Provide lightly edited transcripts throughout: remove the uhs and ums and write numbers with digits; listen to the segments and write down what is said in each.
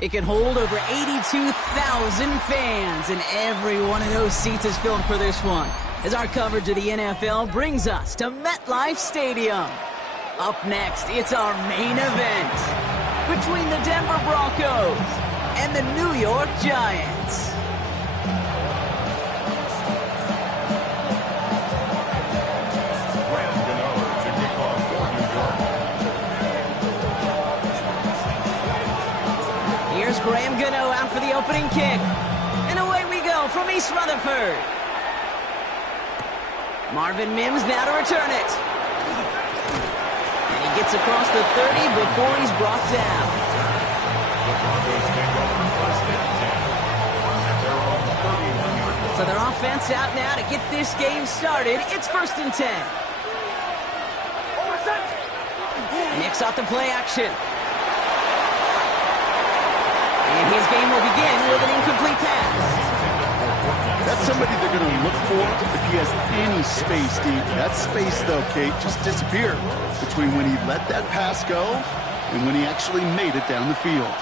It can hold over 82,000 fans, and every one of those seats is filled for this one, as our coverage of the NFL brings us to MetLife Stadium. Up next, it's our main event between the Denver Broncos and the New York Giants. Here's Graham Gano out for the opening kick. And away we go from East Rutherford. Marvin Mims now to return it. And he gets across the 30 before he's brought down. So their offense out now to get this game started. It's 1st and 10. Nick's off the play action. And his game will begin with an incomplete pass. That's somebody they're going to look for if he has any space, Steve. That space, though, Kate, just disappeared between when he let that pass go and when he actually made it down the field.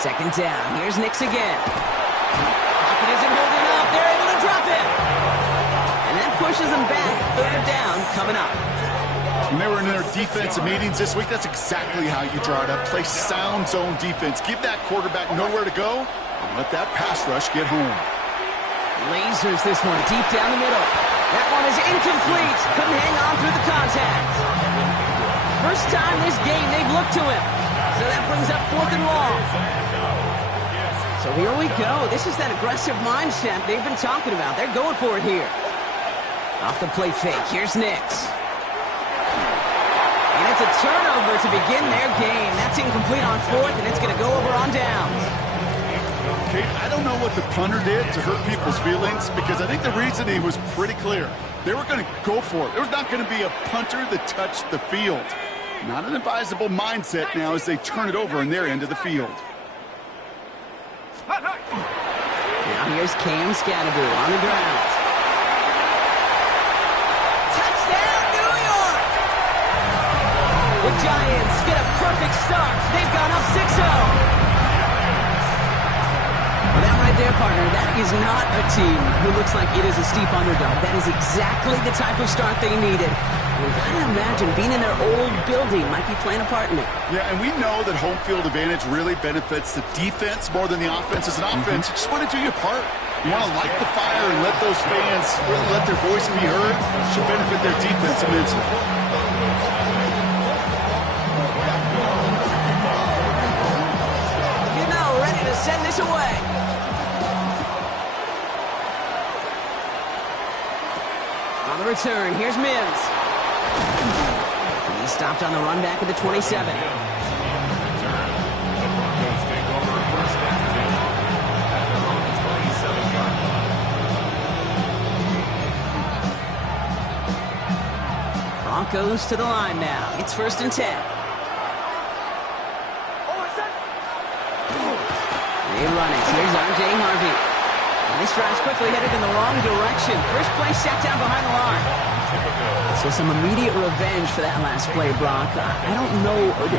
2nd down. Here's Nix again. Pocket isn't holding up. They're able to drop it. And that pushes them back. 3rd down coming up. When they were in their defensive meetings this week, that's exactly how you draw it up. Play sound zone defense. Give that quarterback nowhere to go and let that pass rush get home. Lasers this one deep down the middle. That one is incomplete. Couldn't hang on through the contact. First time this game they've looked to him. So that brings up 4th and long. So here we go. This is that aggressive mindset they've been talking about. They're going for it here. Off the play fake. Here's Nix. And it's a turnover to begin their game. That's incomplete on 4th, and it's going to go over on downs. Kate, I don't know what the punter did to hurt people's feelings, because I think the reasoning was pretty clear. They were going to go for it. There was not going to be a punter that touched the field. Not an advisable mindset now as they turn it over in their end of the field. Now here's Cam Scadaboo on the ground. Touchdown, New York! The Giants get a perfect start. They've gone up 6-0. Well, that right there, partner, that is not a team who looks like it is a steep underdog. That is exactly the type of start they needed. We've got to imagine being in their old building might be playing a part in it. Yeah, and we know that home field advantage really benefits the defense more than the offense. As an offense, you just want to do your part. You want to light the fire and let those fans really let their voice be heard. It should benefit their defense immensely. Ready to send this away. On the return, here's Mims. He stopped on the run back at the 27. Broncos to the line now. It's 1st and 10. They run it. Here's R.J. Harvey. And this drive's quickly headed in the wrong direction. First play sat down behind the line. So some immediate revenge for that last play, Brock. I don't know.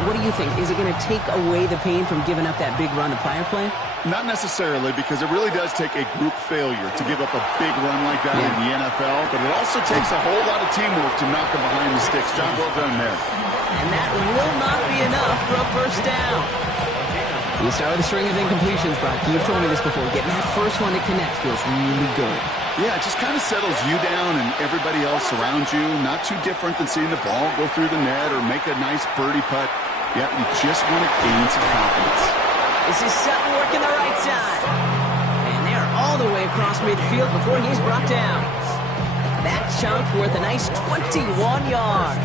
What do you think? Is it going to take away the pain from giving up that big run the prior play? Not necessarily, because it really does take a group failure to give up a big run like that in the NFL. But it also takes a whole lot of teamwork to knock them behind the sticks. John, well done there. And that will not be enough for a first down. You start with a string of incompletions, Brock. You've told me this before. Getting that first one to connect feels really good. Yeah, it just kind of settles you down and everybody else around you. Not too different than seeing the ball go through the net or make a nice birdie putt. Yeah, you just want to gain some confidence. This is Sutton working the right side. And they're all the way across midfield before he's brought down. That chunk worth a nice 21 yards.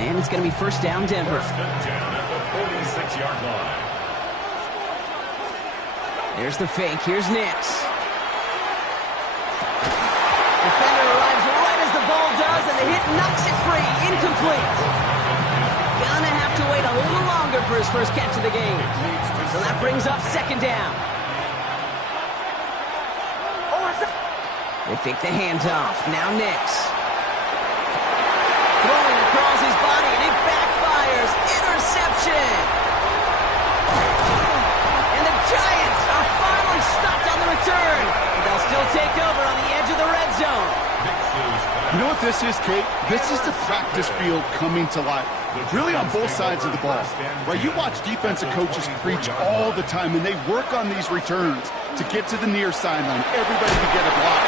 And it's going to be 1st down, Denver. 46-yard line. There's the fake. Here's Nix. Defender arrives right as the ball does, and the hit knocks it free. Incomplete. Gonna have to wait a little longer for his first catch of the game. So that brings up 2nd down. They fake the handoff. Now Nix. Throwing across his body, and it backfires. Interception. red zone. You know what this is, Kate? This is the practice field coming to life. Really on both sides of the ball. Right? You watch defensive coaches preach all the time, and they work on these returns to get to the near sideline, everybody to get a block.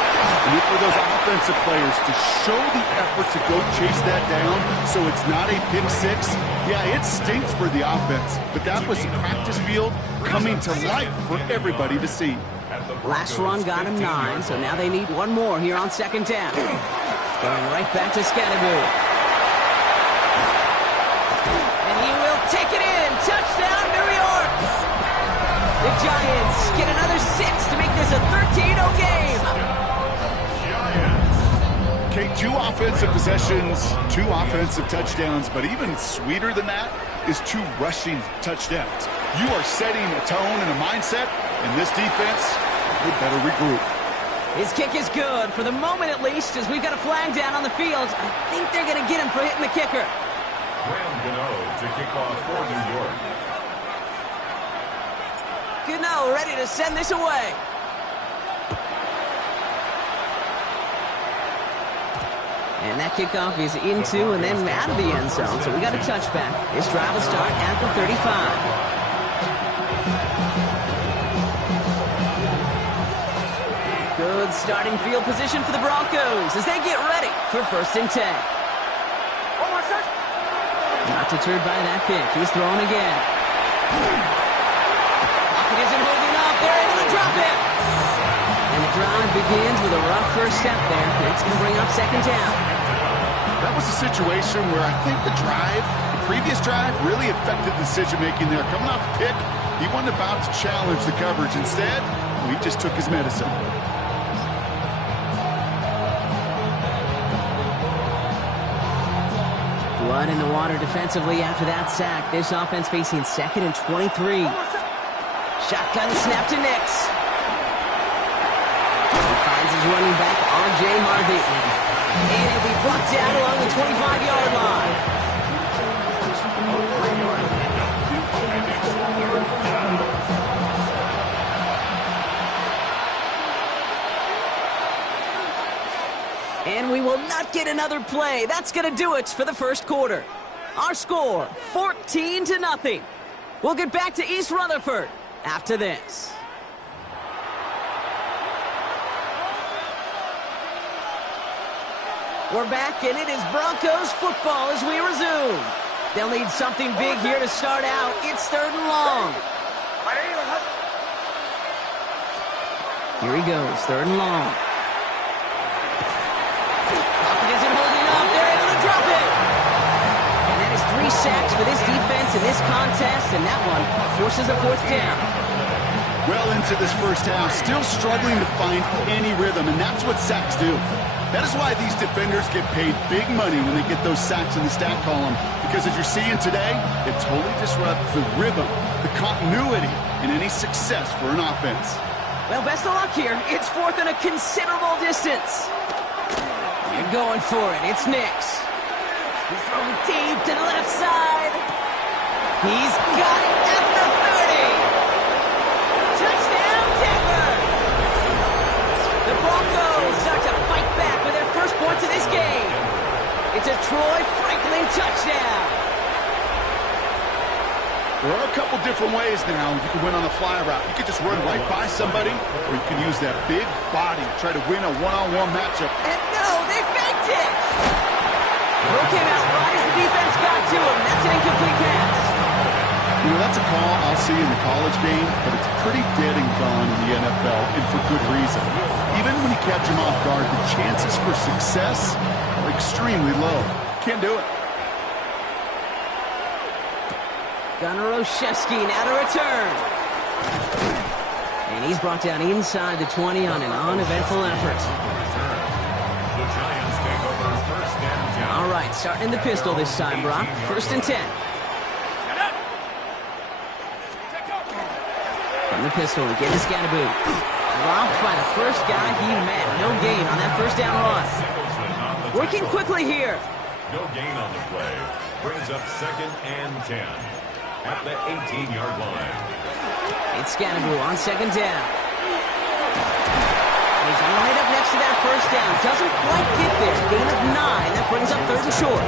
And for those offensive players to show the effort to go chase that down so it's not a pick six, yeah, it stinks for the offense. But that was the practice field coming to life for everybody to see. Last run got him 9, so now they need one more here on second down. Going right back to Scatteroo. And he will take it in. Touchdown, New York. The Giants get another 6 to make this a 13-0 game. Okay, 2 offensive possessions, 2 offensive touchdowns, but even sweeter than that is 2 rushing touchdowns. You are setting a tone and a mindset, and this defense would better regroup. His kick is good, for the moment at least, as we've got a flag down on the field. I think they're going to get him for hitting the kicker. Graham Gano to kick off for New York. Gano ready to send this away. And that kickoff is into and then out of the end zone, so we got a touchback. This drive will start at the 35. Good starting field position for the Broncos as they get ready for 1st and 10. Not deterred by that pick. He's throwing again. Pocket isn't holding up. They're able to drop it. And the drive begins with a rough first step there. That's going to bring up second down. That was a situation where I think the previous drive, really affected decision-making there. Coming off the pick, he wasn't about to challenge the coverage. Instead, he just took his medicine. Blood in the water defensively after that sack. This offense facing 2nd and 23. Shotgun snap to Nix. He finds his running back, R.J. Harvey. And he'll be brought down along the 25-yard line. And we will not get another play. That's going to do it for the first quarter. Our score, 14-0. We'll get back to East Rutherford after this. We're back, and it is Broncos football as we resume. They'll need something big here to start out. It's 3rd and long. Here he goes, 3rd and long. Isn't holding up. They're able to drop it. And that is 3 sacks for this defense in this contest, and that one forces a 4th down. Well into this first half, still struggling to find any rhythm, and that's what sacks do. That is why these defenders get paid big money when they get those sacks in the stat column, because as you're seeing today, it totally disrupts the rhythm, the continuity, and any success for an offense. Well, best of luck here. It's 4th and a considerable distance. They're going for it. It's Nix. He's throwing deep to the left side. He's got it at the 30. Touchdown, Denver. The Broncos start to fight back with their first points of this game. It's a Troy Franklin touchdown. There are a couple different ways now you can win on a fly route. You can just run right by somebody, or you can use that big body, try to win a one-on-one matchup. And no, they faked it! Throw came out right as the defense got to him. That's an incomplete pass. You know, that's a call I'll see in the college game, but it's pretty dead and gone in the NFL, and for good reason. Even when you catch him off guard, the chances for success are extremely low. Can't do it. Gunnar Olszewski now to return. And he's brought down inside the 20 on an uneventful effort. The Giants take over 1st and 10. All right, starting in the pistol this time, Brock. 1st and 10. From the pistol, we get to Scatteroo. Dropped by the first guy he met. No gain on that 1st down run. Working quickly here. No gain on the play. Brings up 2nd and 10. At the 18-yard line. It's Scatteroo on 2nd down. He's right up next to that first down. Doesn't quite get there. Gain of 9. That brings up 3rd and short.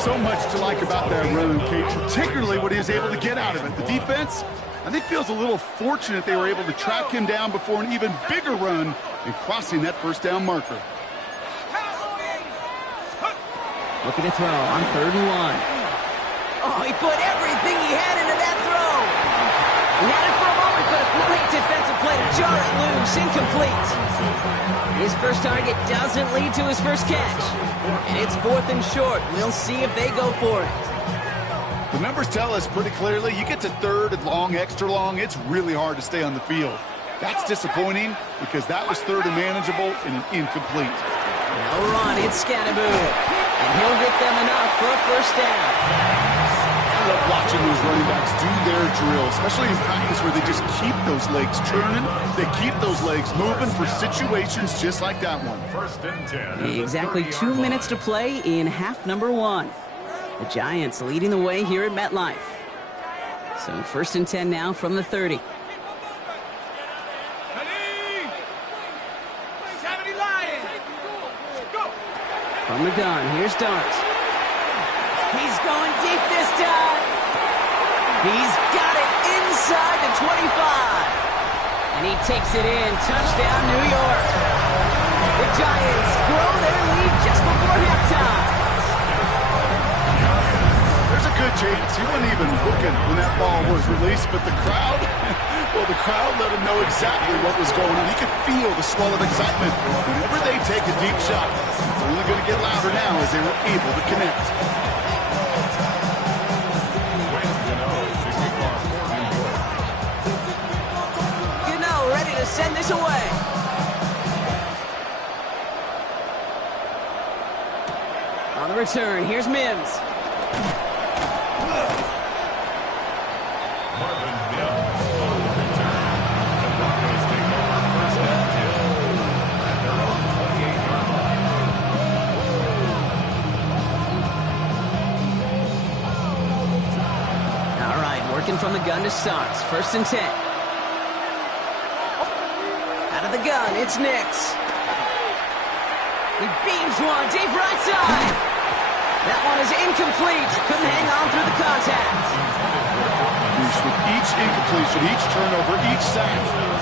So much to like about that run, Kate, particularly what he was able to get out of it. The defense, I think, feels a little fortunate they were able to track him down before an even bigger run and crossing that first down marker. Looking to throw on 3rd and 1. Oh, he put everything he had into that throw. He had it for a moment, but a great defensive play to jar it loose. Incomplete. His first target doesn't lead to his first catch. And it's 4th and short. We'll see if they go for it. The numbers tell us pretty clearly, you get to 3rd and long, extra long, it's really hard to stay on the field. That's disappointing because that was 3rd and manageable and an incomplete. No run, it's Scatterboo. And he'll get them enough for a first down. I love watching those running backs do their drill, especially in practice where they just keep those legs churning. They keep those legs moving for situations just like that one. 1st and 10. Exactly 2 minutes to play in half number 1. The Giants leading the way here at MetLife. So 1st and 10 now from the 30. From the gun, here's Dart. He's going deep this time. He's got it inside the 25. And he takes it in. Touchdown, New York. The Giants grow their lead just before halftime. There's a good chance he wasn't even looking when that ball was released, but the crowd, well, the crowd let him know exactly what was going on. He could feel the swell of excitement. Whenever they take a deep shot, it's only going to get louder now as they were able to connect. Gano ready to send this away. On the return, here's Mims. From the gun to start. 1st and 10. Out of the gun, it's Nix. He beams one deep right side. That one is incomplete. Couldn't hang on through the contact. With each incompletion, each turnover, each sack,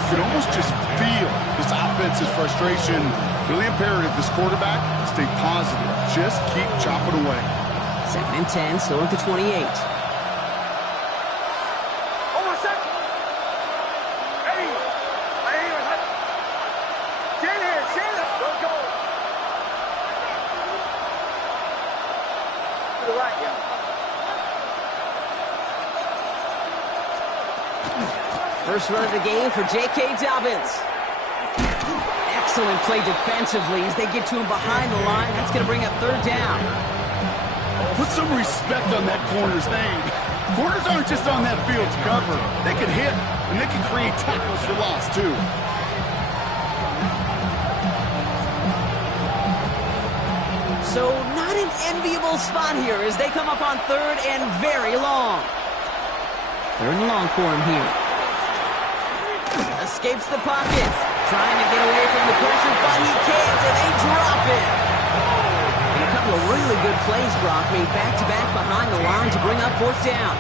you can almost just feel this offense's frustration. Really imperative, this quarterback, stay positive. Just keep chopping away. 2nd and 10, still at the 28. First run of the game for J.K. Dobbins. Excellent play defensively as they get to him behind the line. That's going to bring up 3rd down. Put some respect on that corner's name. Corners aren't just on that field to cover. They can hit, and they can create tackles for loss, too. So not an enviable spot here as they come up on 3rd and very long. 3rd and long for him here. Escapes the pocket. Trying to get away from the pressure, but he can't, and they drop it. And a couple of really good plays, Brock, made back-to-back behind the line to bring up 4th down.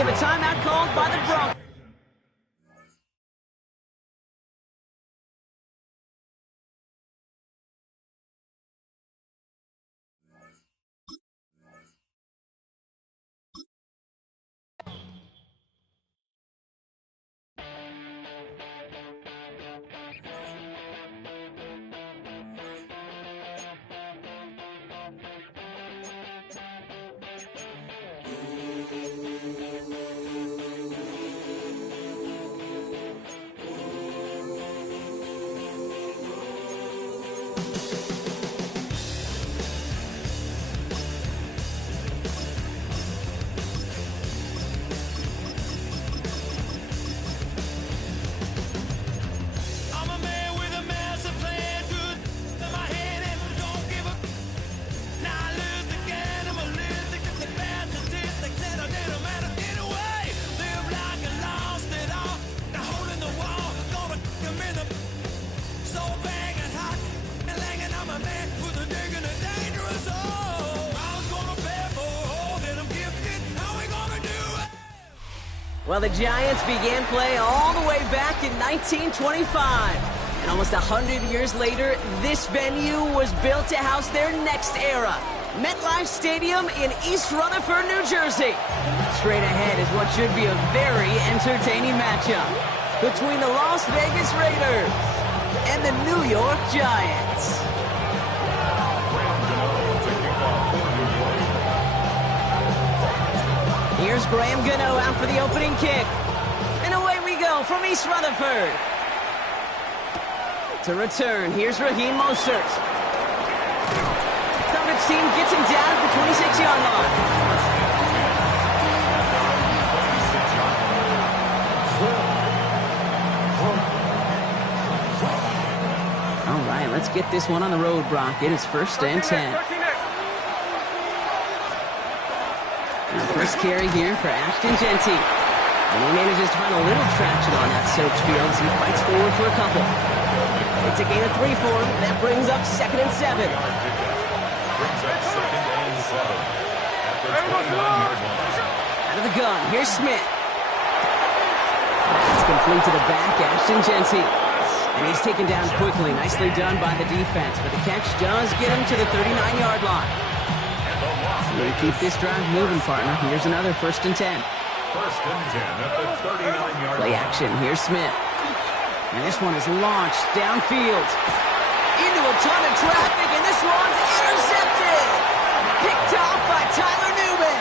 have a timeout called by the Broncos. Well, the Giants began play all the way back in 1925. And almost 100 years later, this venue was built to house their next era. MetLife Stadium in East Rutherford, New Jersey. Straight ahead is what should be a very entertaining matchup between the Las Vegas Raiders and the New York Giants. Here's Graham Gano out for the opening kick. And away we go from East Rutherford. To return, here's Raheem Mostert. Coverage team gets him down at the 26-yard line. All right, let's get this one on the road, Brock. It is 1st and 10. Now, first carry here for Ashton Genty. And he manages to find a little traction on that search field as he fights forward for a couple. It's a gain of 3 for him. That brings up 2nd and 7. Out of the gun, here's Smith. It's complete to the back, Ashton Genty. And he's taken down quickly. Nicely done by the defense. But the catch does get him to the 39-yard line. So you keep this drive moving, partner. Here's another 1st and 10. 1st and 10 at the 39-yard line. Play action. Here's Smith. And this one is launched downfield into a ton of traffic, and this one's intercepted. Picked off by Tyler Newman.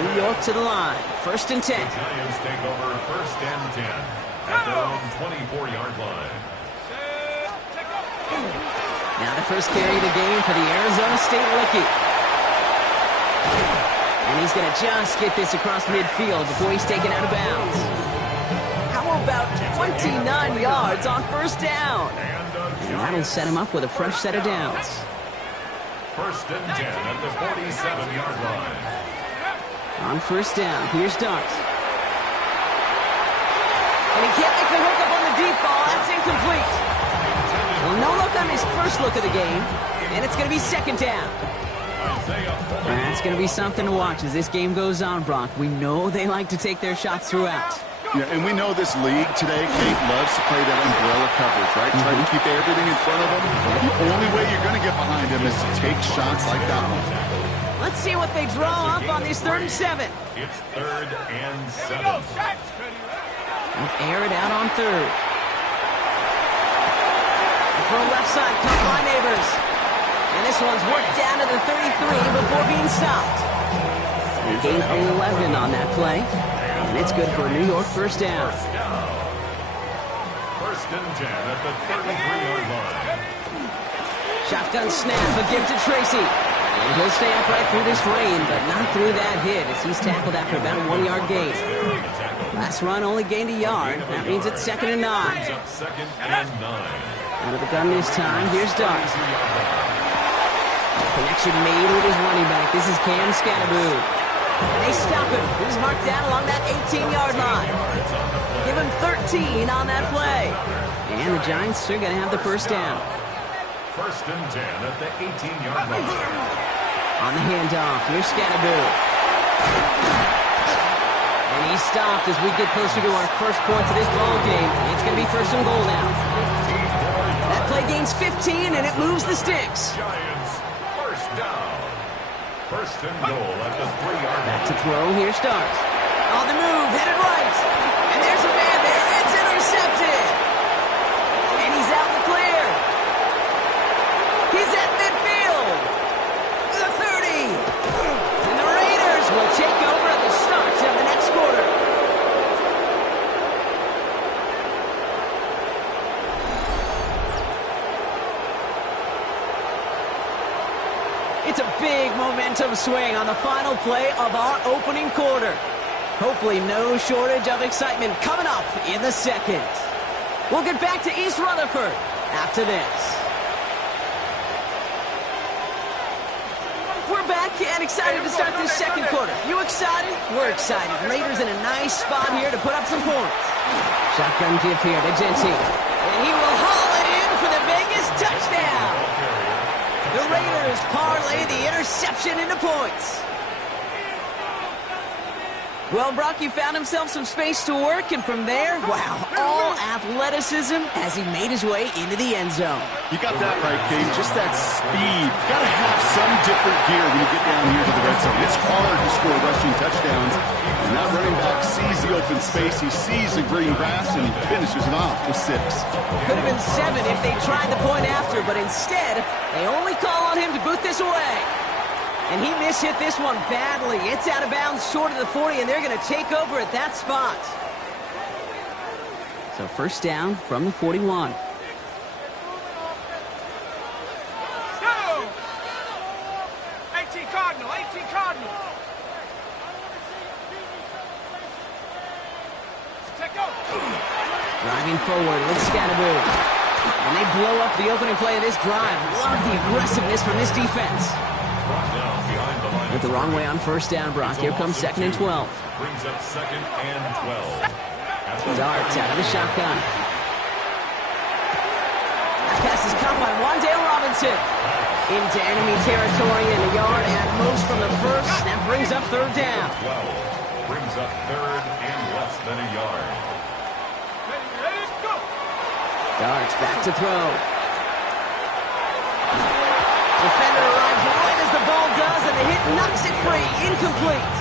New York to the line. 1st and 10. The Giants take over 1st and 10 at their own 24-yard line. Now the first carry of the game for the Arizona State rookie. And he's going to just get this across midfield before he's taken out of bounds. How about 29 yards on 1st down? And that'll set him up with a fresh set of downs. 1st and 10 at the 47-yard line. On 1st down, here's Dart. And he can't make the hook up on the deep ball. That's incomplete. Well, no look on his first look of the game, and it's going to be 2nd down. And that's going to be something to watch as this game goes on, Brock. We know they like to take their shots throughout. Yeah, and we know this league today, Kate, loves to play that umbrella coverage, right? Try to keep everything in front of them. The only way you're going to get behind them is to take shots like that one. Let's see what they draw up on this 3rd and 7. It's 3rd and 7. And air it out on 3rd. From left side, cut by Neighbors. And this one's worked down to the 33 before being stopped. They gain 11 on that play. And it's good for a New York 1st down. 1st and 10 at the 33-yard line. Shotgun snap, a give to Tracy. And he'll stay upright through this rain, but not through that hit as he's tackled after about a 1-yard gain. Last run only gained a yard. That means it's 2nd and 9. 2nd and 9. Out of the gun this time, here's Dart. Connection made with his running back. This is Cam Scattaboo. And they stop him. He's marked down along that 18-yard line. Give him 13 on that play. And the Giants are going to have the 1st down. 1st and 10 at the 18-yard line. On the handoff, here's Scatterboot. And he's stopped as we get closer to our first points of this ball game. It's going to be first and goal now. That play gains 15, and it moves the sticks. Giants, first down. First and goal at the 3-yard line. Back to throw, here starts. On the move, headed right. And there's a man there, it's intercepted. And he's out in the clear. He's at midfield. The 30. And the Raiders will take over at the start of the next quarter. It's a big momentum swing on the final play of our opening quarter. Hopefully no shortage of excitement coming up in the second. We'll get back to East Rutherford after this. We're back and excited to start this second quarter. You excited? We're excited. Raiders in a nice spot here to put up some points. Shotgun give here to Genty. And he will haul it in for the Vegas touchdown. The Raiders parlay the interception into points. Well, Brock, he found himself some space to work, and from there, wow, all athleticism as he made his way into the end zone. You got that right, Kate. Just that speed. You got to have some different gear when you get down here to the red zone. It's hard to score rushing touchdowns. And that running back sees the open space, he sees the green grass, and he finishes it off with 6. Could have been 7 if they tried the point after, but instead, they only call on him to boot this away. And he mishit this one badly. It's out of bounds short of the 40, and they're going to take over at that spot. So first down from the 41. Go! 18 Cardinal, 18 Cardinal. Take go. Driving forward with Scatterboot. And they blow up the opening play of this drive. Love the aggressiveness from this defense. Went the wrong way on first down, Brock. Here comes second and 12. Brings up second and 12. Darts out of the shotgun. That pass is caught by Wan'Dale Robinson. Into enemy territory in the yard at most from the first. That brings up third down. 12. Brings up third and less than a yard. Ready, go! Darts back to throw. Defender arrives right as the ball does, and the hit knocks it free. Incomplete.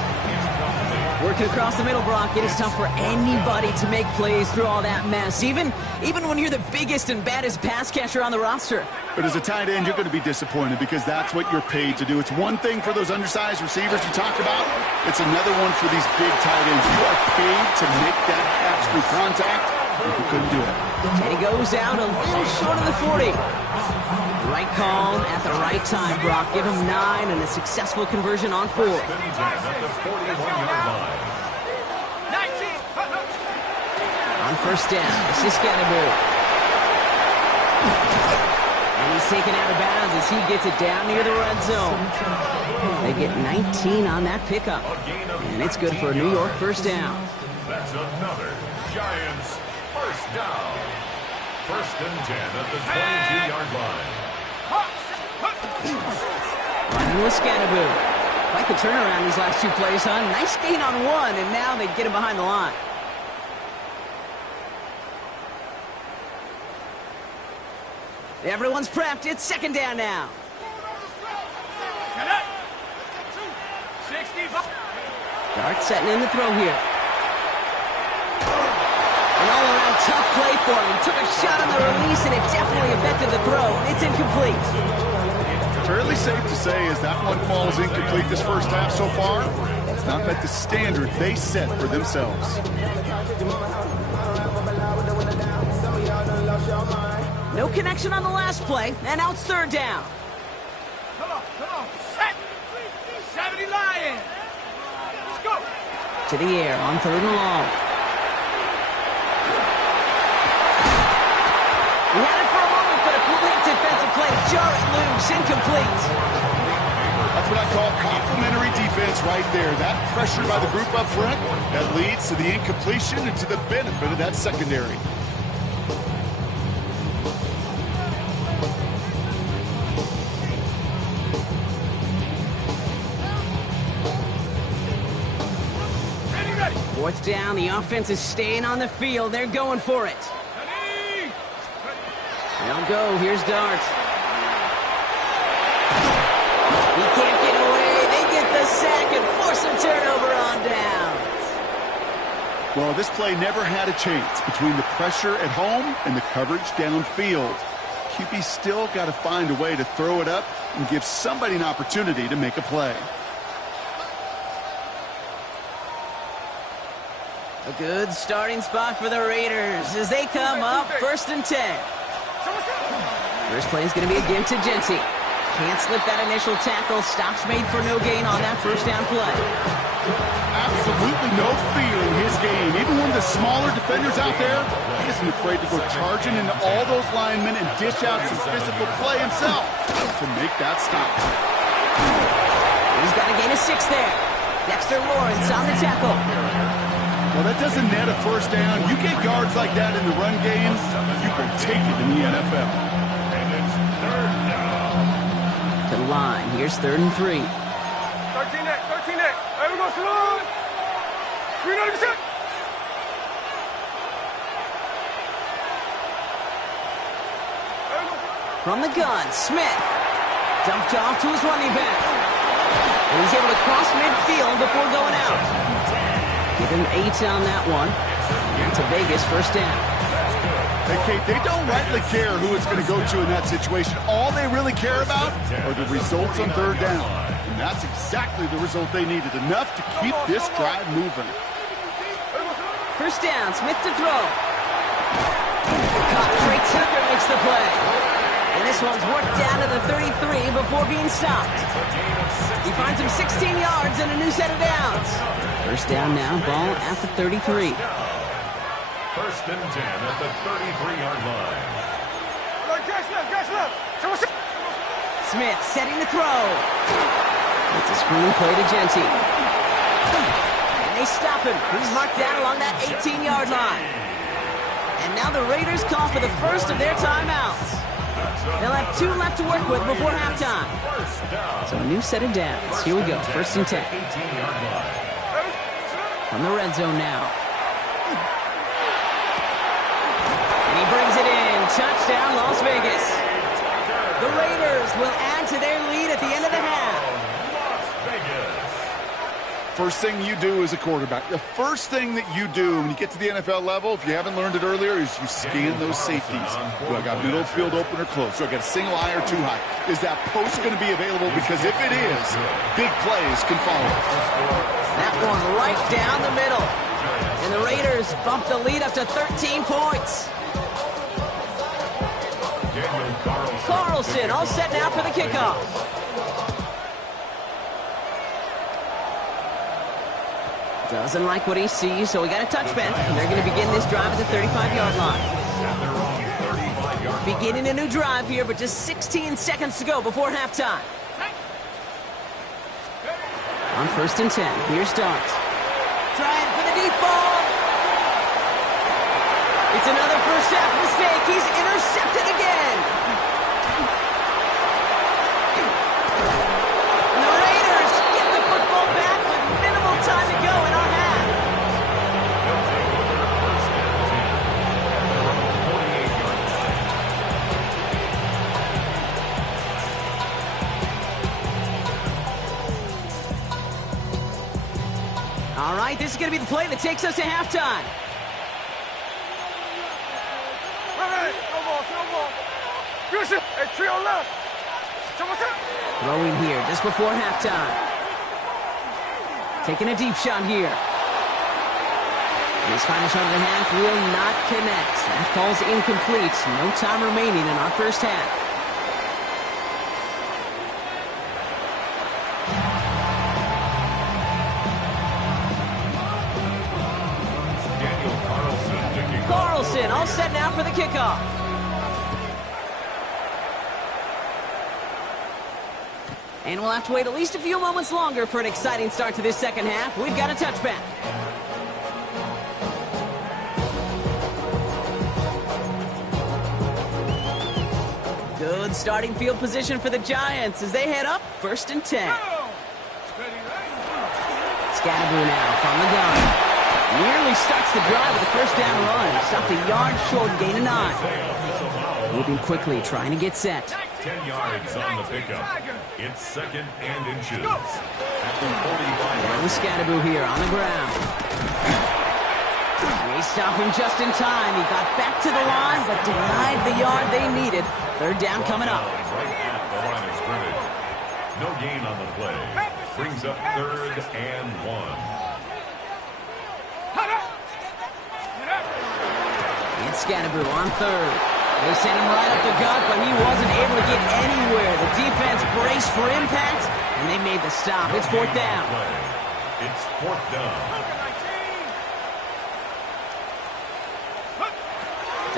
Working across the middle, Brock, it is tough for anybody to make plays through all that mess, even when you're the biggest and baddest pass catcher on the roster. But as a tight end, you're going to be disappointed because that's what you're paid to do. It's one thing for those undersized receivers you talk about. It's another one for these big tight ends. You are paid to make that catch through contact, and you couldn't do it. And he goes out a little short of the 40. Right call at the right time, Brock. Give him 9 and a successful conversion on 4. At the 41-yard line. 19. On first down, this is Scatterboot. And he's taken out of bounds as he gets it down near the red zone. They get 19 on that pickup. And it's good for a New York first down. That's another Giants first down. First and 10 at the 22-yard line. Running with Scatterboot. Quite the turnaround these last 2 plays, huh? Nice gain on 1, and now they get him behind the line. Everyone's prepped. It's second down now. 65. Dart setting in the throw here. An all-around tough play for him. He took a shot on the release, and it definitely affected the throw. It's incomplete. Fairly safe to say as that one falls incomplete this first half so far, it's not met the standard they set for themselves. No connection on the last play, and now it's third down. Come on. Set. 70 Lions. Let's go. To the air on third and long. He had it for a moment, but a quick defensive play. Jar it loose, incomplete. That's what I call complementary defense right there. That pressure by the group up front, that leads to the incompletion and to the benefit of that secondary. Fourth down, the offense is staying on the field. They're going for it. Ready? They'll go. Here's Dart. He can't get away. They get the sack and force a turnover on downs. Well, this play never had a chance between the pressure at home and the coverage downfield. QB still got to find a way to throw it up and give somebody an opportunity to make a play. A good starting spot for the Raiders as they come up 1st and 10. First play is going to be a gift to Genty. Can't slip that initial tackle. Stops made for no gain on that first down play. Absolutely no fear in his game. Even one of the smaller defenders out there, he isn't afraid to go charging into all those linemen and dish out some physical play himself to make that stop. He's got a gain of 6 there. Dexter Lawrence on the tackle. Well, that doesn't net a first down. You get yards like that in the run game, you can take it in the NFL. And it's 3rd down. To the line. Here's 3rd and 3. 13 next, 13 next. Hey, we go slow. Green on the set. From the gun, Smith. Dumped off to his running back. And he's able to cross midfield before going out. Give him 8 on that one. And to Vegas, first down. Hey, Kate, they don't rightly care who it's going to go to in that situation. All they really care about are the results on 3rd down. And that's exactly the result they needed. Enough to keep this drive moving. First down, Smith to throw. Caught. Trey Tucker makes the play. And this one's worked down to the 33 before being stopped. He finds him 16 yards and a new set of downs. First down now, ball at the 33. 1st and 10 at the 33-yard line. Smith setting the throw. It's a screen play to Genty. And they stop him. He's marked down along that 18-yard line. And now the Raiders call for the first of their timeouts. They'll have 2 left to work with before halftime. So a new set of downs. Here we go, 1st and 10. From the red zone now. And he brings it in. Touchdown, Las Vegas. The Raiders will add to their lead at the end of the half. First thing you do as a quarterback, the first thing that you do when you get to the NFL level, if you haven't learned it earlier, is you scan those safeties. Do I got middle field open or close? Do I got a single eye or 2 high? Is that post going to be available? Because if it is, big plays can follow. That one right down the middle. And the Raiders bump the lead up to 13 points. Carlson all set now for the kickoff. Doesn't like what he sees, so we got a touchback. And they're going to begin this drive at the 35-yard line. Beginning a new drive here, but just 16 seconds to go before halftime. On 1st and 10, here's Dart. Trying for the deep ball. It's another first half mistake. He's intercepted again. And the Raiders get the football back with minimal time to go in our half. All right, this is going to be the play that takes us to halftime. Hey, trio left. Throwing here just before halftime. Taking a deep shot here. His final shot of the half will not connect. That falls incomplete. No time remaining in our first half. Carlson all set now for the kickoff. And we'll have to wait at least a few moments longer for an exciting start to this second half. We've got a touchback. Good starting field position for the Giants as they head up 1st and 10. Scatterboo now from the gun. he starts the drive with a first down run. Stopped a yard short, gain of 9. Moving quickly, trying to get set. 10 yards on the pickup. It's second and inches. At the 45. Scatterboo here on the ground. They stop him just in time. He got back to the line, but denied the yard they needed. Third down coming up. Right at the line of scrimmage. No gain on the play. Brings up third and 1. It's Scatterboo on third. They sent him right up the gut, but he wasn't able to get anywhere. The defense braced for impact, and they made the stop. It's fourth down. It's fourth down.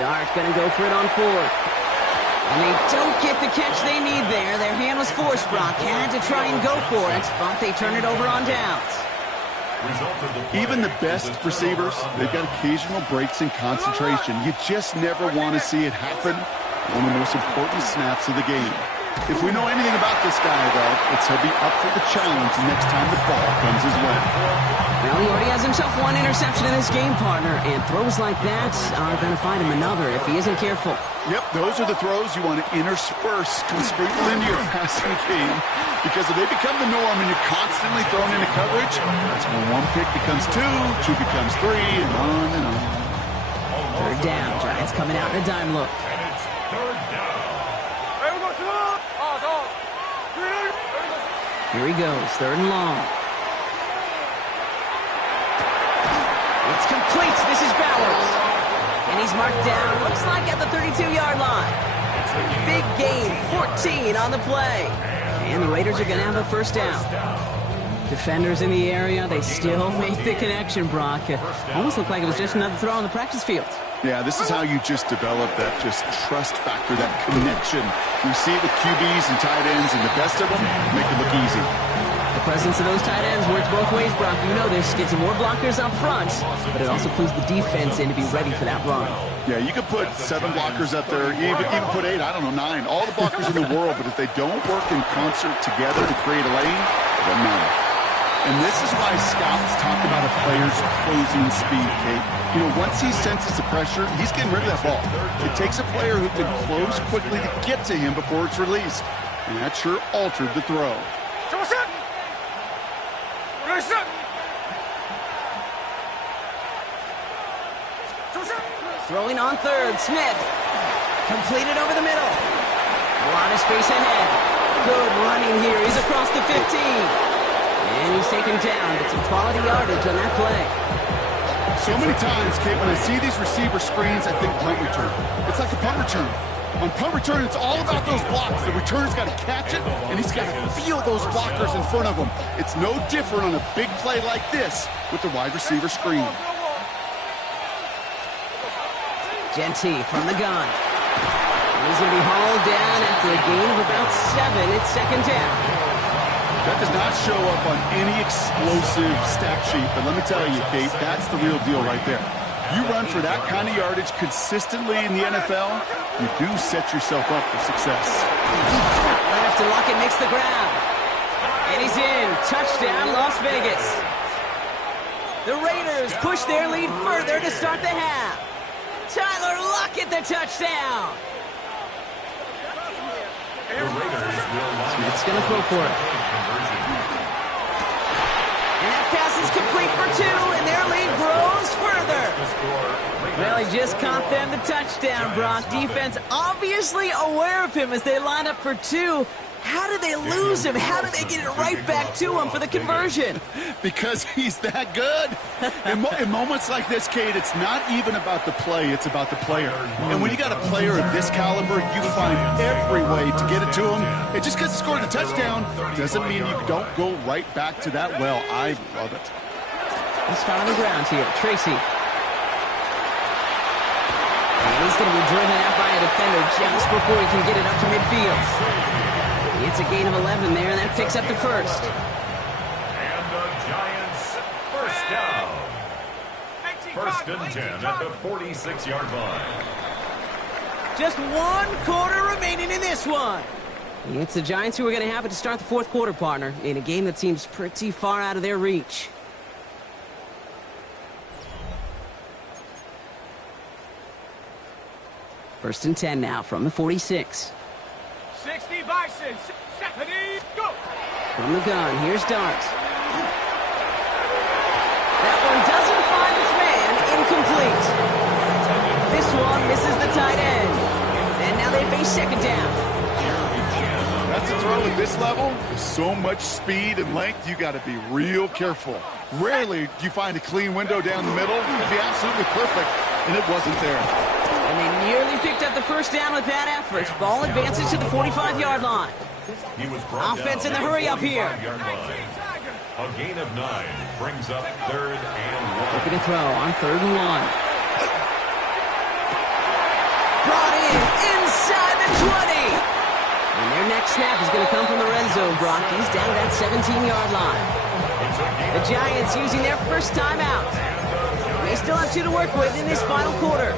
Dart going to go for it on fourth. And they don't get the catch they need there. Their hand was forced, Brock. Had to try and go for it, but they turn it over on downs. Even the best receivers, they've got occasional breaks in concentration. You just never want to see it happen on the most important snaps of the game. If we know anything about this guy, though, it's he'll be up for the challenge next time the ball comes his way. Well, he already has himself one interception in this game, partner, and throws like that are going to find him another if he isn't careful. Yep, those are the throws you want to intersperse and sprinkle into your passing game, because if they become the norm and you're constantly thrown into coverage, that's when one pick becomes two becomes three, and on and on. Third down, Giants coming out in a dime look. And it's third down. Here he goes, third and long. It's complete. This is Bowers. And he's marked down, looks like at the 32-yard line. Big gain, 14 on the play. And the Raiders are going to have a first down. Defenders in the area, they still make the connection, Brock. Almost looked like it was just another throw on the practice field. Yeah, this is how you just develop that just trust factor, that connection. We see it with QBs and tight ends, and the best of them make it look easy. The presence of those tight ends works both ways, Brock. You know this. Gets more blockers up front, but it also clues the defense in to be ready for that run. Yeah, you could put 7 blockers up there, even put 8, I don't know, 9. All the blockers in the world, but if they don't work in concert together to create a lane, it doesn't matter. And this is why scouts talk about a player's closing speed, Kate. You know, once he senses the pressure, he's getting rid of that ball. It takes a player who can close quickly to get to him before it's released. And that sure altered the throw. Throwing on third, Smith. Completed over the middle. A lot of space ahead. Good running here. He's across the 15. And he's taken down, but some quality yardage on that play. So many times, Kate, when I see these receiver screens, I think punt return. It's like a punt return. On punt return, it's all about those blocks. The returner's got to catch it, and he's got to feel those blockers in front of him. It's no different on a big play like this with the wide receiver screen. Genty from the gun. And he's going to be hauled down after a gain of about 7. It's second down. That does not show up on any explosive stat sheet, but let me tell you, Kate, that's the real deal right there. You run for that kind of yardage consistently in the NFL, you do set yourself up for success. Left, and Lockett makes the ground. And he's in. Touchdown, Las Vegas. The Raiders push their lead further to start the half. Tyler Lockett, the touchdown. Smith's going to throw for it. And that pass is complete for 2, and their lead grows further. Well, he just caught them the touchdown, Brock. Defense obviously aware of him as they line up for 2. How did they lose him? How did they get it right back to him for the conversion? Because he's that good. In moments like this, Kate, it's not even about the play, it's about the player. And when you got a player of this caliber, you find every way to get it to him. And just because he scored a touchdown doesn't mean you don't go right back to that well. I love it. Let's start on the ground here. Tracy. And he's going to be driven out by a defender just before he can get it up to midfield. It's a gain of 11 there, and that picks up the first. And the Giants first down. 1st and 10 at the 46-yard line. Just 1 quarter remaining in this one. It's the Giants who are going to have it to start the 4th quarter, partner, in a game that seems pretty far out of their reach. First and 10 now from the 46. 60 Bison. Ready, go. From the gun, here's Dart. That one doesn't find its man. Incomplete. This one misses the tight end. And now they face second down. That's a throw at this level. With so much speed and length, you got to be real careful. Rarely do you find a clean window down the middle. It'd be absolutely perfect, and it wasn't there. And they nearly picked up the first down with that effort. Ball advances to the 45-yard line. Offense in the hurry up here. A gain of 9 brings up 3rd and 1. Looking to throw on 3rd and 1. Brought in inside the 20. And their next snap is going to come from the red zone, Brock. He's down at that 17-yard line. The Giants using their first timeout. They still have 2 to work with in this final quarter.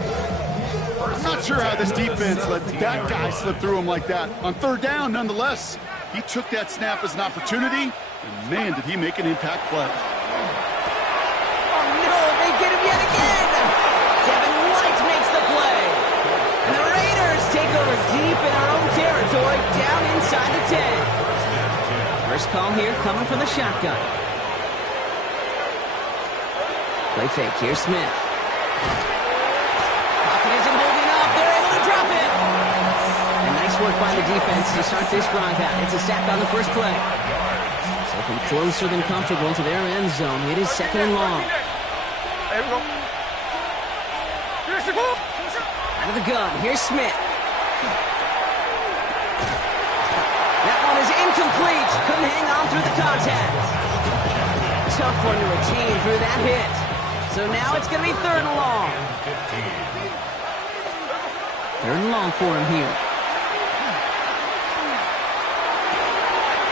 I'm not sure how this defense let that guy slip through him like that. On 3rd down, nonetheless, he took that snap as an opportunity, and man, did he make an impact play. Oh, no, they get him yet again. Devin White makes the play. And the Raiders take over deep in our own territory, down inside the 10. First call here coming from the shotgun. Play fake, here's Smith. Pocket isn't holding up, they're able to drop it. And nice work by the defense to start this drive out. It's a sack on the first play. So from closer than comfortable to their end zone, it is 2nd and long. There we go. Here's the ball. Out of the gun, here's Smith. That one is incomplete. Couldn't hang on through the contact. Tough one to retain through that hit. So now it's going to be 3rd and long. 3rd and long for him here.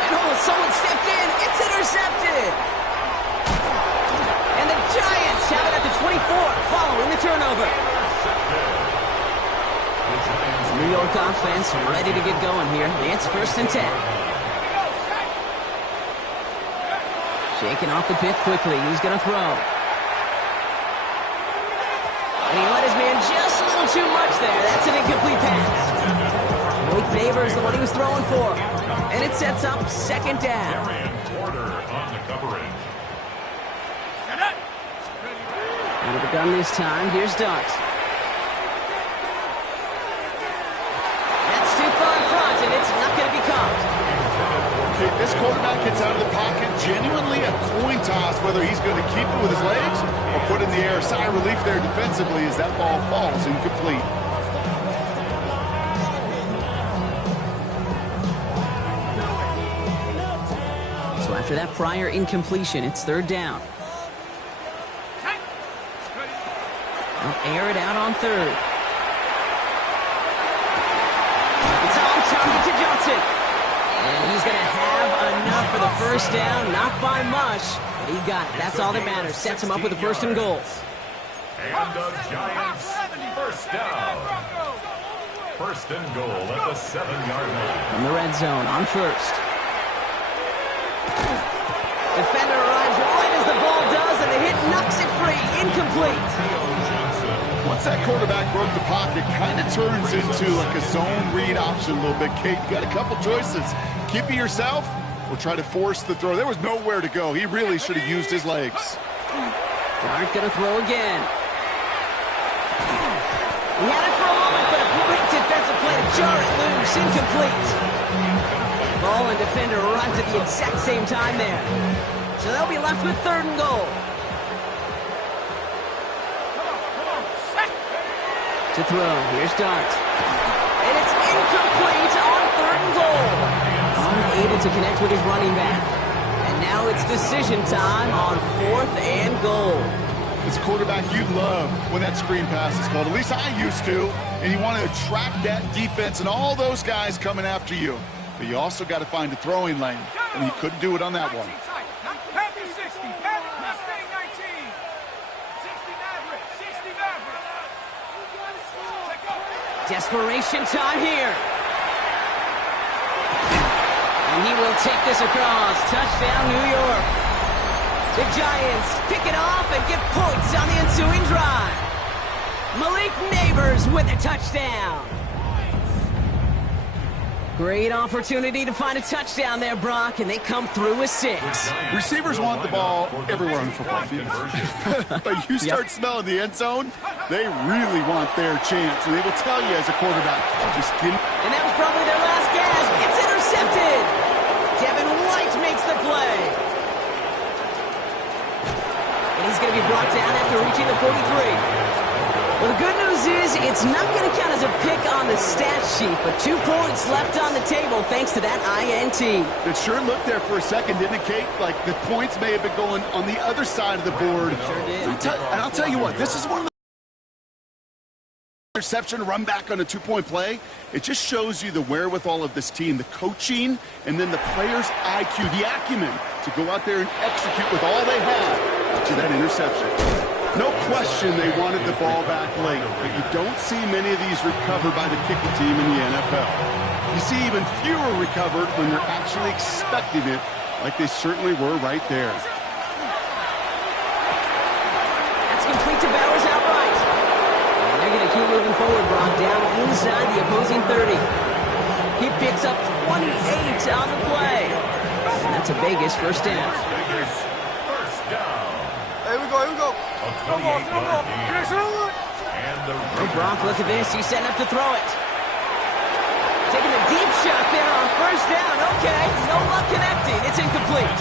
And oh, someone stepped in. It's intercepted. And the Giants have it at the 24, following the turnover. New York offense ready to get going here. It's 1st and 10. Shaking off the pick quickly. He's going to throw. And he let his man just a little too much there. That's an incomplete pass. Malik Neighbors, the one he was throwing for. And it sets up 2nd down. Porter on the coverage. Out of the gun this time. Here's Dart. That's too far in front, and it's not going to be caught. Okay, this quarterback gets out of the pocket, genuinely a coin toss whether he's going to keep it with his legs or put it in the air. Sigh of relief there defensively as that ball falls incomplete. So after that prior incompletion, it's 3rd down. They'll air it out on 3rd. It's on target to Johnson. And he's going to have enough for the first down. Not by much, but he got it. That's all that matters. Sets him up with a 1st and goal. And the Giants, 1st down. 1st and goal at the 7-yard line. From the red zone on 1st. Defender arrives right as the ball does, and the hit knocks it free. Incomplete. Once that quarterback broke the pocket, kind of turns into like a zone read option a little bit. Kate, you got a couple choices. Keep it yourself or try to force the throw. There was nowhere to go. He really should have used his legs. Dart going to throw again. He had it for a moment, but a great defensive play to jar it loose. Incomplete. Ball and defender arrived at the exact same time there. So they'll be left with 3rd and goal. To throw, here's Dart. And it's incomplete on 3rd and goal. Unable to connect with his running back. And now it's decision time on 4th and goal. This quarterback you love when that screen pass is called. At least I used to. And you want to attract that defense and all those guys coming after you. But you also got to find a throwing lane. And he couldn't do it on that one. Desperation time here. And he will take this across. Touchdown, New York. The Giants pick it off and get points on the ensuing drive. Malik Neighbors with a touchdown. Great opportunity to find a touchdown there, Brock, and they come through with 6. Receivers want the ball everywhere on the football field. But you start smelling the end zone, they really want their chance. And they will tell you as a quarterback, just give me. And that was probably their last gasp. It's intercepted. Devin White makes the play. And he's going to be brought down after reaching the 43. Well, the good news is it's not going to count as a pick on the stat sheet, but 2 points left on the table thanks to that INT. It sure looked there for a second, didn't it, Kate? Like the points may have been going on the other side of the board. Sure did. And I'll tell you what, this is one of the interception run back on a 2-point play. It just shows you the wherewithal of this team, the coaching, and then the players' IQ, the acumen to go out there and execute with all they have to that interception. No question they wanted the ball back late, but you don't see many of these recovered by the kicking team in the NFL. You see even fewer recovered when they're actually expecting it, like they certainly were right there. That's complete to Bowers outright. And they're going to keep moving forward, Brock, down inside the opposing 30. He picks up 28 on the play. And that's a Vegas first down. Here we go. Come on. Oh, Brock, look at this. He's setting up to throw it. Taking a deep shot there on first down. Okay, no luck connecting. It's incomplete.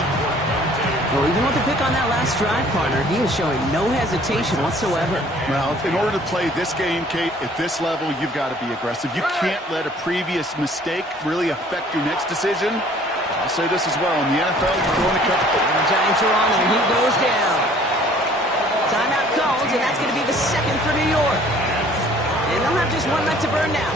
Well, even with the pick on that last drive, partner, he is showing no hesitation whatsoever. Well, in order to play this game, Kate, at this level, you've got to be aggressive. You can't let a previous mistake really affect your next decision. I'll say this as well. In the NFL, you're going to cut. And the Giants are on him, and he goes down. Timeout called, and that's going to be the second for New York. And they'll have just 1 left to burn now.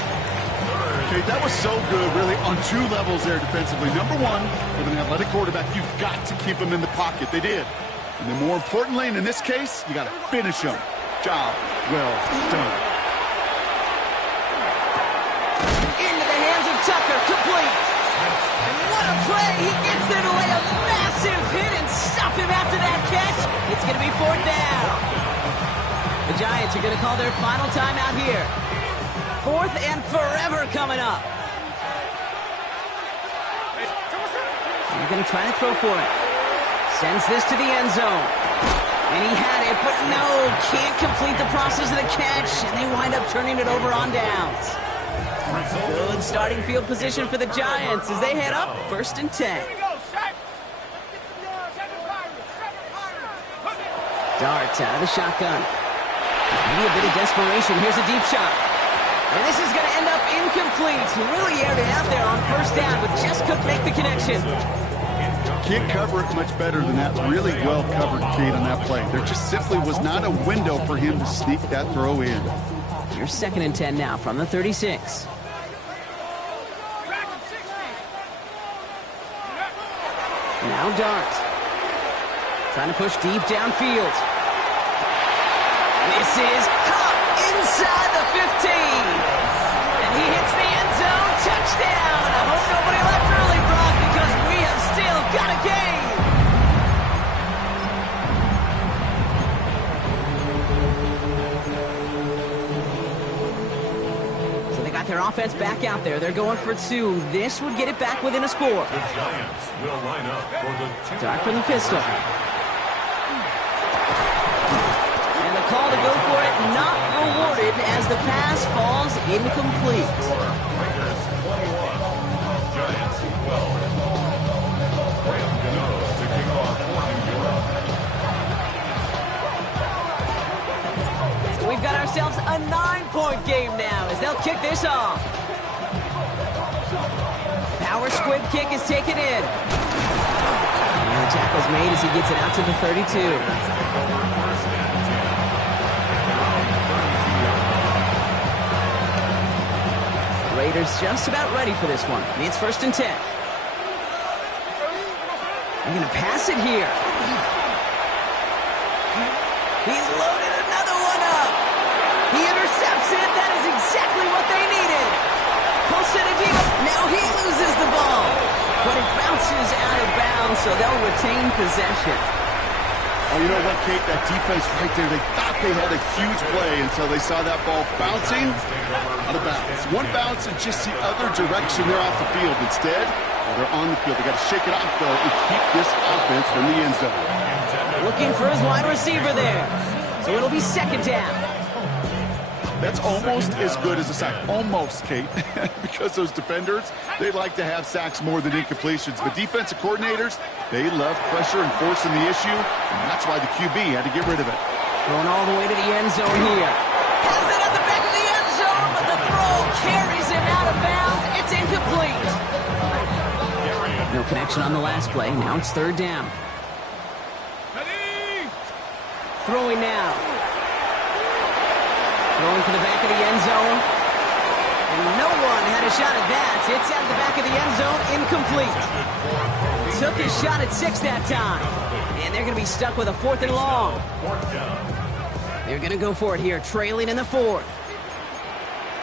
Okay, that was so good, really, on 2 levels there defensively. Number one, with an athletic quarterback, you've got to keep him in the pocket. They did. And then more importantly, and in this case, you got to finish him. Job well done. Into the hands of Tucker, complete. And what a play. He gets there to lay a massive hit and stop him after that catch. It's going to be 4th down. The Giants are going to call their final timeout here. 4th and forever coming up. They're going to try to throw for it. Sends this to the end zone. And he had it, but no, can't complete the process of the catch. And they wind up turning it over on downs. Good starting field position for the Giants as they head up 1st and 10. Darts out of the shotgun. Maybe a bit of desperation. Here's a deep shot. And this is going to end up incomplete. He really aired it out there on first down, but just couldn't make the connection. Can't cover it much better than that. Really well covered, Kate, on that play. There just simply was not a window for him to sneak that throw in. Here's 2nd and 10 now from the 36. Now Dart. Trying to push deep downfield. This is caught inside the 15. And he hits the end zone. Touchdown. I hope nobody left early, Brock, because we have still got a game. So they got their offense back out there. They're going for 2. This would get it back within a score. The Giants will line up for the Dart from the pistol. Call to go for it, not rewarded as the pass falls incomplete. Raiders 21, Giants 12. Graham Gano to kick off for New York. So we've got ourselves a 9-point game now as they'll kick this off. Power squib kick is taken in. And the tackle's made as he gets it out to the 32. Raiders just about ready for this one. It's 1st and 10. They're going to pass it here. He's loaded another one up. He intercepts it. That is exactly what they needed. Now he loses the ball. But it bounces out of bounds, so they'll retain possession. Oh, you know what, Kate? That defense right there, they thought they had a huge play until they saw that ball bouncing out of bounds. One bounce and just the other direction. They're off the field. Instead, while they're on the field, they got to shake it off, though, and keep this offense from the end zone. Looking for his wide receiver there. So it'll be second down. That's almost as good as a sack. Almost, Kate. Because those defenders, they like to have sacks more than incompletions. But defensive coordinators, they love pressure and forcing the issue. And that's why the QB had to get rid of it. Going all the way to the end zone here. Has it at the back of the end zone, but the throw carries him out of bounds. It's incomplete. No connection on the last play. Now it's third down. Throwing now. Throwing for the back of the end zone. And no one had a shot at that. It's at the back of the end zone. Incomplete. Took his shot at 6 that time. And they're going to be stuck with a 4th and long. They're going to go for it here, trailing in the 4th.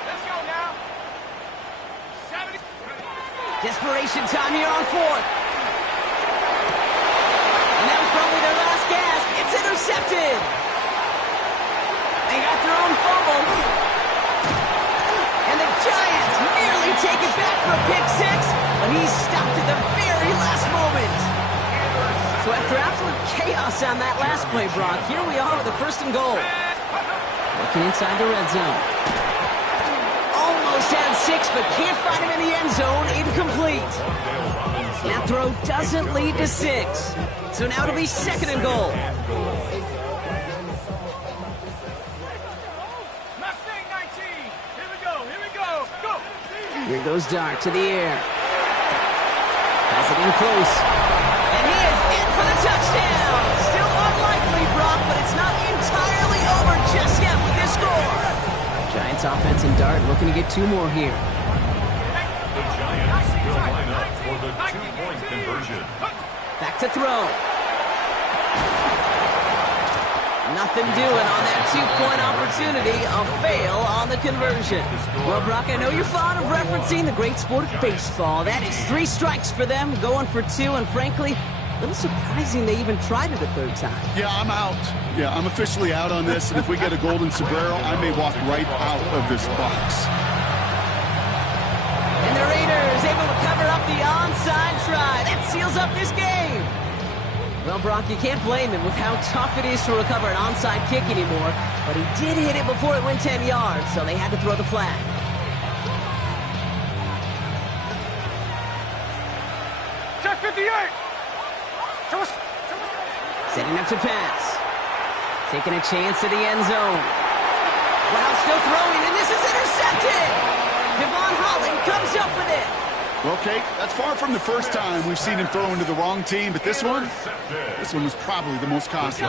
Let's go now. 70. Desperation time here on 4th. And that was probably their last gasp. It's intercepted. They got their own fumble. And the Giants nearly take it back for a pick 6, but he stopped at the very last moment. So after absolute chaos on that last play, Brock, here we are with a 1st and goal. Looking inside the red zone. Almost had 6, but can't find him in the end zone. Incomplete. That throw doesn't lead to 6. So now it'll be 2nd and goal. Here goes Dart to the air. Has it in close. And he is in for the touchdown. Still unlikely, Brock, but it's not entirely over just yet with this score. Giants offense and Dart looking to get 2 more here. The Giants will line up for the 2-point conversion. Back to throw. Nothing doing on that 2-point opportunity. A fail on the conversion. Well, Brock, I know you're fond of referencing the great sport of baseball. That is 3 strikes for them, going for 2, and frankly, a little surprising they even tried it a 3rd time. Yeah, I'm out. Yeah, I'm officially out on this, and if we get a golden sombrero, I may walk right out of this box. And the Raiders able to cover up the onside try. That seals up this game. Well, Brock, you can't blame him with how tough it is to recover an onside kick anymore, but he did hit it before it went 10 yards, so they had to throw the flag. Check 58. Setting up to pass. Taking a chance to the end zone. Wow, still throwing, and this is intercepted. Devon Holland comes up with it. Well, Kate, that's far from the first time we've seen him throw into the wrong team, but this one was probably the most costly.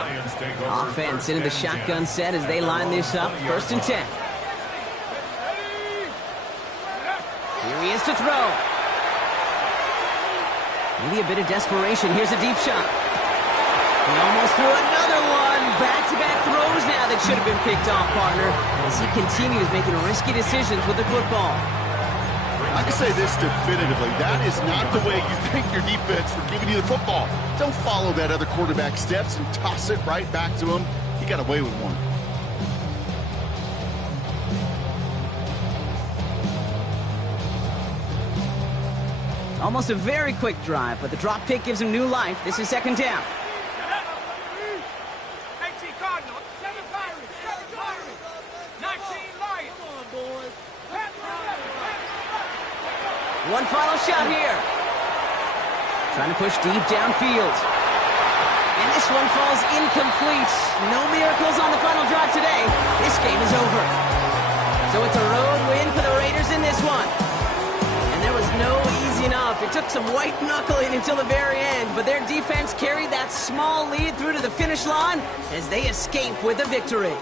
Offense into the shotgun set as they line this up. 1st and 10. Here he is to throw. Maybe a bit of desperation. Here's a deep shot. He almost threw another one. Back-to-back throws now that should have been picked off, partner, as he continues making risky decisions with the football. I can say this definitively. That is not the way you thank your defense for giving you the football. Don't follow that other quarterback steps and toss it right back to him. He got away with one. Almost a very quick drive, but the drop pick gives him new life. This is 2nd down. 18 Cardinals, 7 Pirates, 19 Lions. Come on, boys. One final shot here. Trying to push deep downfield. And this one falls incomplete. No miracles on the final drive today. This game is over. So it's a road win for the Raiders in this one. And there was no easing up. It took some white knuckling until the very end, but their defense carried that small lead through to the finish line as they escape with a victory.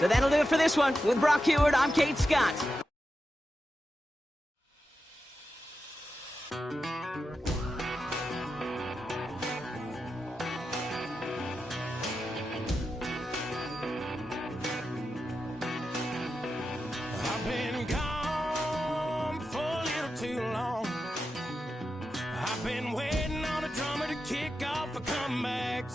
So that'll do it for this one. With Brock Heward, I'm Kate Scott. I've been waiting on a drummer to kick off a comeback.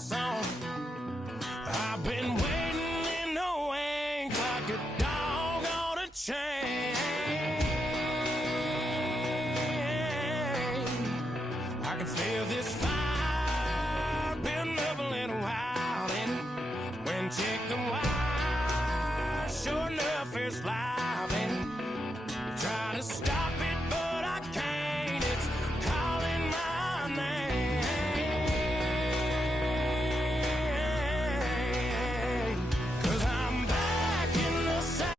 fire sure enough is lively. Trying to stop it, but I can't. It's calling my name. 'Cause I'm back in the saddle.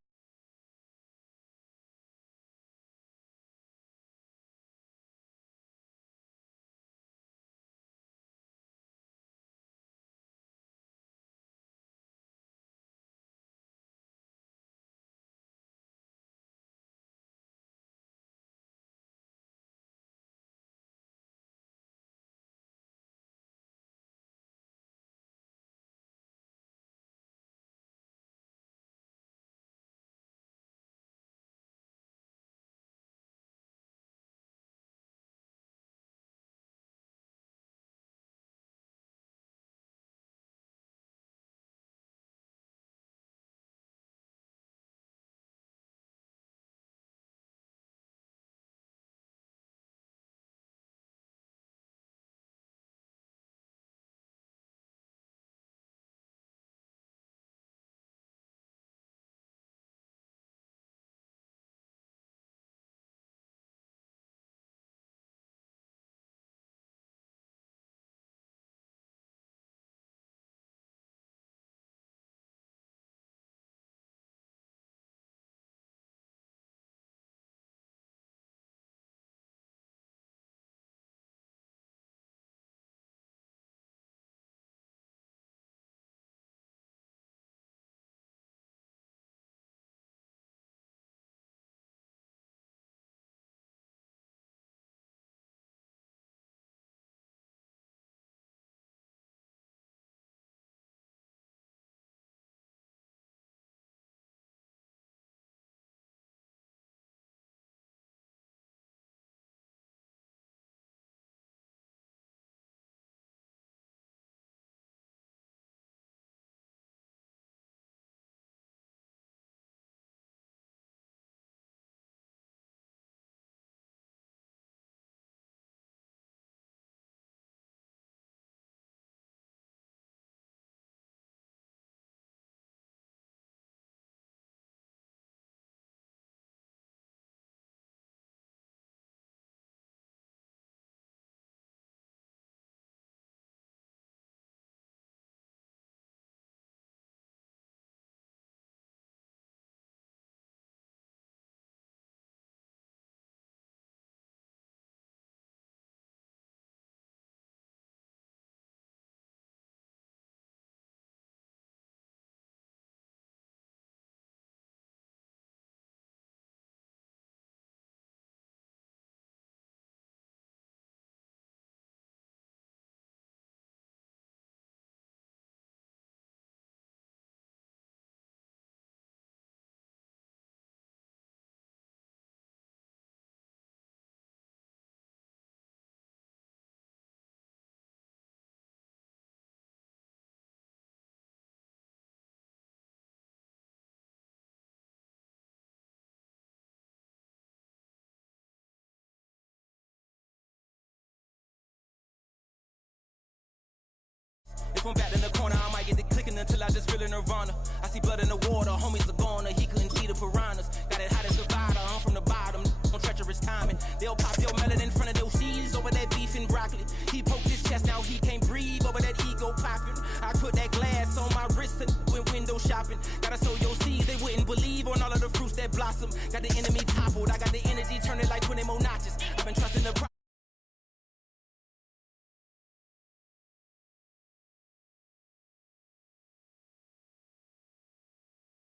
If I'm back in the corner, I might get it clicking until I just feel a nirvana. I see blood in the water, homies are gone, he couldn't see the piranhas. Got it hot as Nevada, I'm from the bottom, on treacherous timing. They'll pop your melon in front of those seeds over that beef and broccoli. He poked his chest, now he can't breathe over that ego popping. I put that glass on my wrist and went window shopping. Gotta sow your seeds, they wouldn't believe on all of the fruits that blossom. Got the enemy toppled, I got the energy turning like 20 more notches. I've been trusting the